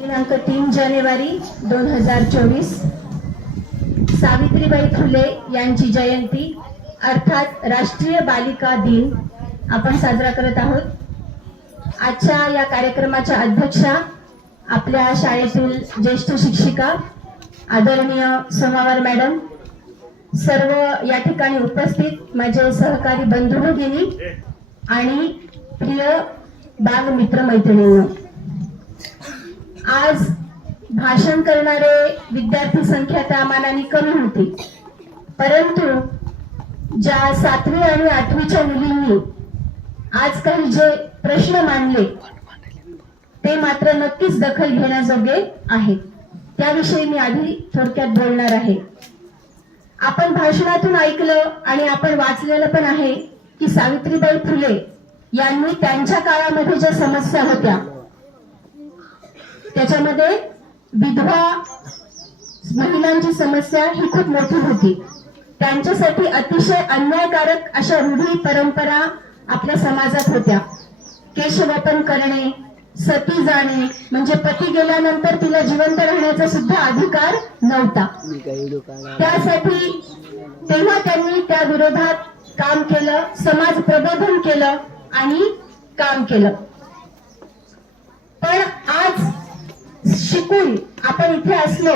दिनांक 3 जानेवारी 2024 सावित्रीबाई फुले यांची जयंती अर्थात राष्ट्रीय बालिका दिन आपण साजरा करत आहोत। आजच्या या कार्यक्रमाच्या अध्यक्षा आपल्या शाळेतील ज्येष्ठ शिक्षिका आदरणीय सोमावार मॅडम, सर्व या ठिकाणी उपस्थित माझे सहकारी बंधू भगिनी आणि प्रिय बाल मित्र मैत्रिणींनो, आज भाषण करणारे विद्यार्थी संख्या त्या मानाने कमी होती, परंतु ज्या 7वी आणि 8वीच्या मुलींनी आज काही जे प्रश्न मांडले ते मात्र नक्कीच दखल घेण्याजोगे आहेत। त्याविषयी मी आधी थोडक्यात बोलणार आहे। आपण भाषणातून ऐकलं आणि आपण वाचलेलं पण आहे की सावित्रीबाई फुले यांनी त्यांच्या काळामध्ये ज्या समस्या होत्या त्याच्यामध्ये विधवा महिलांची समस्या ही खूप मोठी होती। त्यांच्यासाठी अतिशय अन्यायकारक अशा रूढी परंपरा आपल्या समाजात होत्या। केशवपन करणे, सती जाणे, म्हणजे पती गेल्यानंतर तिला जिवंत राहण्याचा सुद्धा अधिकार नव्हता। त्यासाठी तेव्हा त्यांनी त्या विरोधात काम केलं, समाज प्रबोधन केलं आणि काम केलं। पण आज शिकून आपण इथे असलो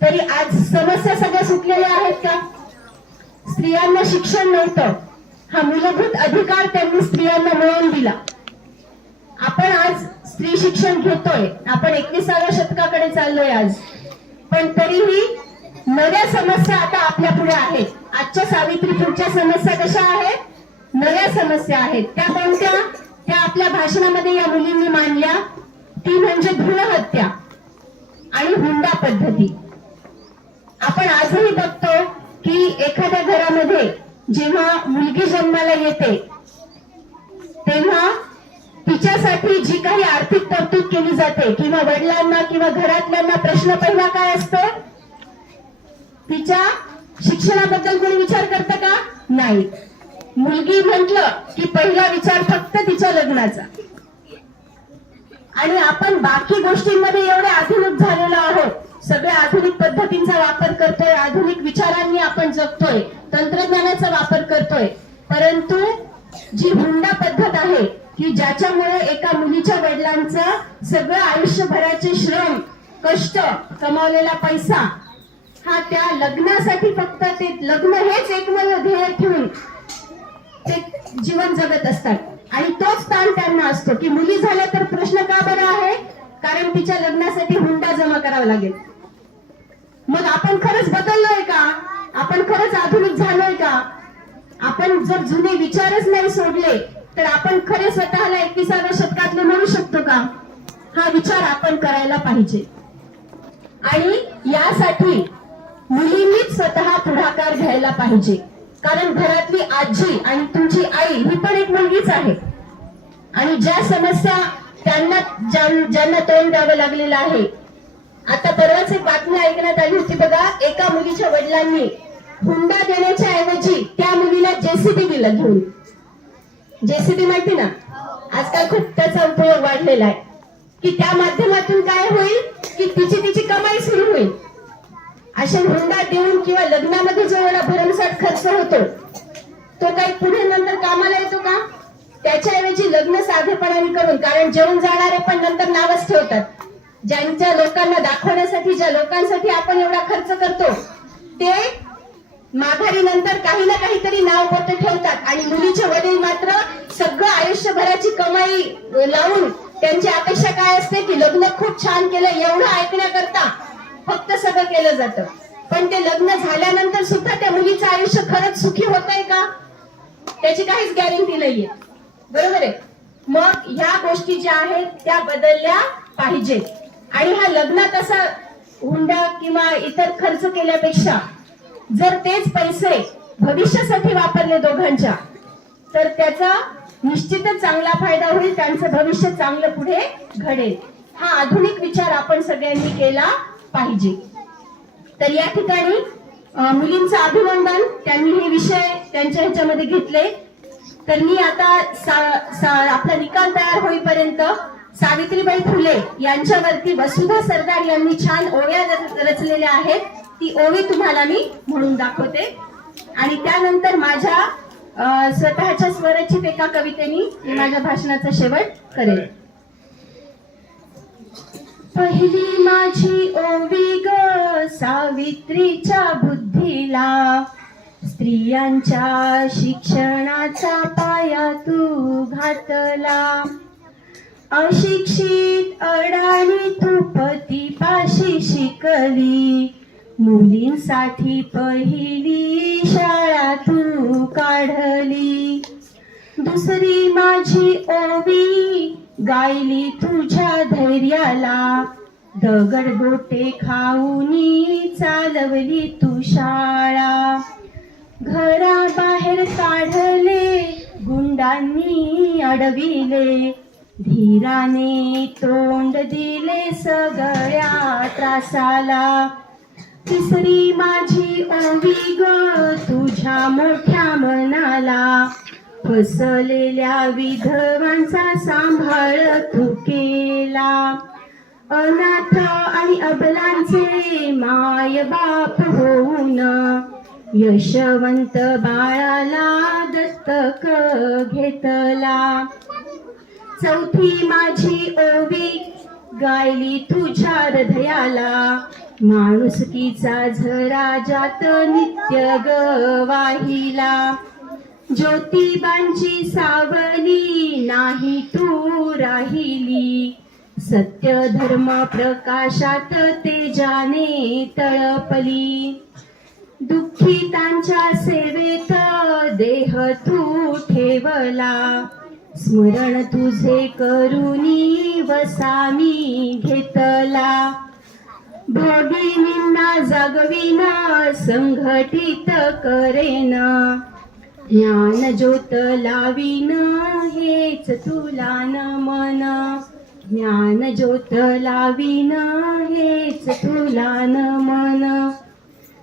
तरी आज समस्या सगळ्या सुटलेल्या आहेत का? स्त्रियांना शिक्षण नव्हतं, हा मूलभूत अधिकार त्यांनी स्त्रियांना मिळवून दिला। आपण आज स्त्री शिक्षण घेतोय, आपण 21व्या शतकाकडे चाललोय आज, पण तरीही नव्या समस्या आता आपल्या पुढे आहेत। आजच्या सावित्री पुढच्या समस्या कशा आहेत? नव्या समस्या आहेत। त्या कोणत्या? त्या आपल्या भाषणामध्ये या मुलींनी मांडल्या, ती म्हणजे भ्रूण हत्या आणि हुंडा पद्धती। आपण आजही बघतो की एखाद्या घरामध्ये जेव्हा मुलगी जन्माला येते तेव्हा तिच्यासाठी जी काही आर्थिक तरतूद केली जाते किंवा वडिलांना किंवा घरातल्यांना प्रश्न पहिला काय असतो? तिच्या शिक्षणाबद्दल कोणी विचार करतं का? नाही। मुलगी म्हटलं की पहिला विचार फक्त तिच्या लग्नाचा। आणि आपण बाकी गोष्टींमध्ये एवढे आधुनिक झालेलो आहोत, सगळ्या आधुनिक पद्धतींचा वापर करतोय, आधुनिक विचारांनी आपण जगतोय, तंत्रज्ञानाचा वापर करतोय, परंतु जी हुंडा पद्धत आहे की ज्याच्यामुळे एका मुलीच्या वडिलांचं सगळं आयुष्यभराचे श्रम, कष्ट, कमावलेला पैसा हा त्या लग्नासाठी फक्त ते लग्न हेच एकमेव ध्येय ठेवून ते जीवन जगत असतात। आणि तोच ताण त्यांना असतो की मुली झाल्या तर प्रश्न का बरं आहे? कारण तिच्या लग्नासाठी हुंडा जमा करावा लागेल। मग आपण खरंच बदललोय का? आपण खरंच आधुनिक झालोय का? आपण जर जुने विचारच नाही सोडले तर आपण खरे स्वतःला 21व्या शतकातले म्हणू शकतो का? हा विचार आपण करायला पाहिजे। आणि यासाठी मुलींनीच स्वतः पुढाकार घ्यायला पाहिजे, कारण घरातली आजी आणि तुमची आई ही पण एक मुलगीच आहे। आणि ज्या समस्या त्यांना ज्यांना तोंड द्यावं लागलेलं आहे, आता परवाच एक बातमी ऐकण्यात आली होती बघा, एका मुलीच्या वडिलांनी हुंडा देण्याच्या ऐवजी त्या मुलीला जेसीबी दिला घेऊन। जेसीबी माहिती ना, आजकाल खूप त्याचा उपयोग वाढलेला आहे की त्या माध्यमातून काय होईल की तिची कमाई सुरू होईल। अशा हुंडा देऊन किंवा लग्नामध्ये जो एवढा भरमसाठ खर्च होतो तो काही पुढे नंतर कामाला येतो का? त्याच्याऐवजी लग्न साधेपणाने करून, कारण जेवण जाणारे पण नंतर नावच ठेवतात, ज्यांच्या लोकांना दाखवण्यासाठी, ज्या लोकांसाठी आपण एवढा खर्च करतो ते माघारी नंतर काही ना काहीतरी नाव मोठं ठेवतात। आणि मुलीचे वडील मात्र सगळं आयुष्यभराची कमाई लावून त्यांची अपेक्षा काय असते की लग्न खूप छान केलं एवढं ऐकण्याकरता फक्त सगळं केलं जातं, पण ते लग्न झाल्यानंतर सुद्धा त्या मुलीचं आयुष्य खरंच सुखी होतंय का? त्याची काहीच गॅरंटी नाहीये, बरोबर आहे? मग ह्या गोष्टी ज्या आहेत त्या बदलल्या पाहिजेत। आणि हा लग्नात असा हुंडा किंवा इतर खर्च केल्यापेक्षा जर तेच पैसे भविष्यासाठी वापरले दोघांच्या, तर त्याचा निश्चितच चांगला फायदा होईल, त्यांचं भविष्य चांगलं पुढे घडेल। हा आधुनिक विचार आपण सगळ्यांनी केला पाहिजे। तर या ठिकाणी मुलींचं अभिनंदन, त्यांनी हे विषय त्यांच्या ह्याच्यामध्ये घेतले। तर मी आता आपला निकाल तयार होईपर्यंत सावित्रीबाई फुले यांच्यावरती वसुधा सरदार यांनी छान ओव्या रचलेल्या आहेत. ती ओवी तुम्हाला मी म्हणून दाखवते आणि त्यानंतर माझ्या स्वतःच्या स्वरचित एका कवितेनी मी माझ्या भाषणाचा शेवट करेन. पहिली माझी ओवी ग सावित्रीच्या बुद्धीला, स्त्रियांच्या शिक्षणाचा पाया तू घातला. अशिक्षित अडाणी तू पतीपाशी शिकली, मुलींसाठी पहिली शाळा तू काढली. दुसरी माझी ओवी गायली तुझ्या धैर्याला, दगड गोटे खाऊनी चालवली तू शाळा. घराबाहेर काढले गुंडांनी अडविले, धीराने तोंड दिले सगळ्या त्रासाला. तिसरी माझी ओवी ग तुझ्या मोठ्या मनाला, फसलेल्या विधवांचा सांभाळ तू केला. अनाथ आणि अबलांचे माय बाप होऊन, यशवंत बाळाला दत्तक घेतला. चौथी माझी ओवी गायली तुझ्या हृदयाला, माणुसकीचा झरा जात नित्य ग वाहिला. ज्योतिबांची सावली नाही तू राहिली, सत्य धर्म प्रकाशात तेजाने तळपली. दुःखितांच्या सेवेत देह तू ठेवला, स्मरण तुझे करुणी वसामी घेतला. भगिनींना जागविना संघटित करेन, ज्ञान ज्योत लावीन हेच तुला नमन. ज्ञान ज्योत लावीन हेच तुला नमन.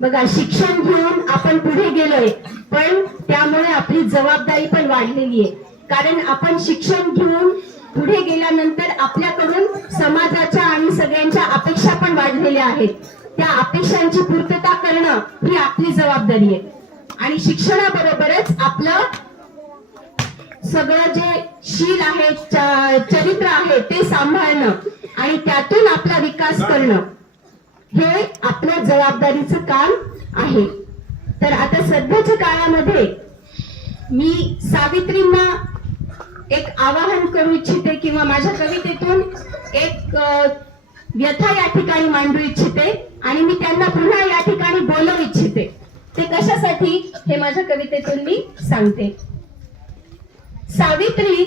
बघा, शिक्षण घेऊन आपण पुढे गेलोय, पण त्यामुळे आपली जबाबदारी पण वाढलेली आहे. कारण आपण शिक्षण घेऊन पुढे गेल्यानंतर आपल्याकडून समाजाच्या आणि सगळ्यांच्या अपेक्षा पण वाढलेल्या आहेत. त्या अपेक्षांची पूर्तता करणं ही आपली जबाबदारी आहे. आणि शिक्षणाबरोबरच आपलं सगळं जे शील आहे, चरित्र आहे ते सांभाळणं आणि त्यातून आपला विकास करणं हे आपलं जबाबदारीचं काम आहे. तर आता सध्याच्या काळामध्ये मी सावित्रींना एक आवाहन करू इच्छिते किंवा माझ्या कवितेतून एक व्यथा या ठिकाणी मांडू इच्छिते आणि मी त्यांना पुन्हा या ठिकाणी बोलवू इच्छिते. ते कशासाठी हे माझ्या कवितेतून मी सांगते. सावित्री,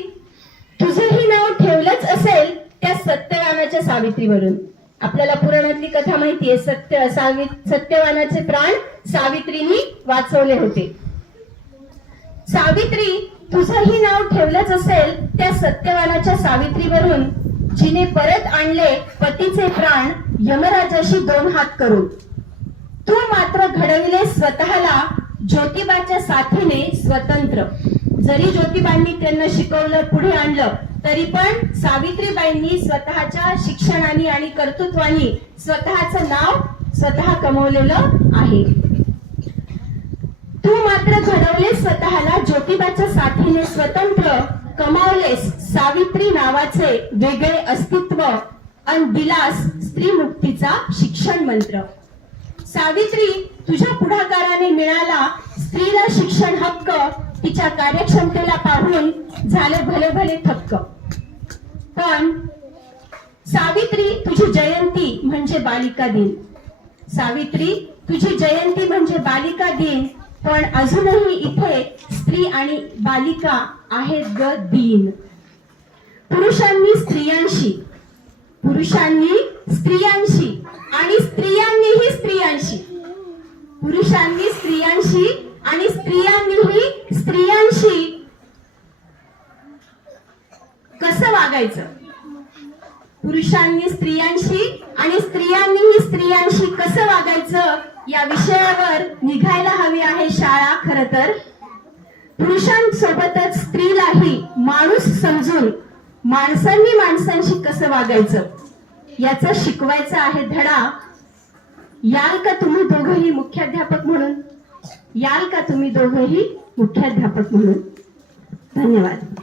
तुझंही नाव ठेवलंच असेल त्या सत्यवानाच्या सावित्रीवरून. आपल्याला पुराणातली कथा माहितीये, सत्यवानाचे प्राण सावित्रीनी वाचवले होते. सावित्री, तुझंही नाव ठेवलंच असेल त्या सत्यवानाच्या सावित्रीवरून, जिने परत आणले पतीचे प्राण यमराजाशी 2 हात करून. तू मात्र घडविले स्वतःला ज्योतिबाच्या साथीने स्वतंत्र. जरी ज्योतिबांनी त्यांना शिकवलं, पुढे आणलं, तरी पण सावित्रीबाईंनी स्वतःच्या शिक्षणाने आणि कर्तृत्वाने स्वतःचं नाव स्वतः कमवलेलं आहे. तू मात्र घडवले स्वतःला ज्योतिबाच्या साथीने स्वतंत्र, कमावलेस सावित्री नावाचे वेगळे अस्तित्व आणि दिलास स्त्री मुक्तीचा शिक्षण मंत्र. सावित्री, तुझ्या पुढाकाराने मिळाला स्त्रीला शिक्षण हक्क. तिच्या कार्यक्षमतेला पाहून झाले भले भले थक्क. पण सावित्री, तुझी जयंती म्हणजे बालिका दिन. सावित्री, तुझी जयंती म्हणजे बालिका दिन, पण अजूनही इथे स्त्री आणि बालिका आहेत ग दीन. पुरुषांनी स्त्रियांशी, पुरुषांनी स्त्रियांशी आणि स्त्रियांनीही स्त्रियांशी, पुरुषांनी स्त्रियांशी आणि स्त्रियांनीही स्त्रियांशी कसं वागायचं. पुरुषांनी स्त्रियांशी आणि स्त्रियांनीही स्त्रियांशी कसं वागायचं या विषयावर निघायला हवी आहे शाळा. खरं तर पुरुषांसोबतच स्त्रीलाही माणूस समजून माणसांनी माणसांशी कसं वागायचं याचा शिकवायचा आहे धडा. याल का तुम्ही दोघंही मुख्याध्यापक म्हणून? याल का तुम्ही दोघंही मुख्याध्यापक म्हणून? धन्यवाद.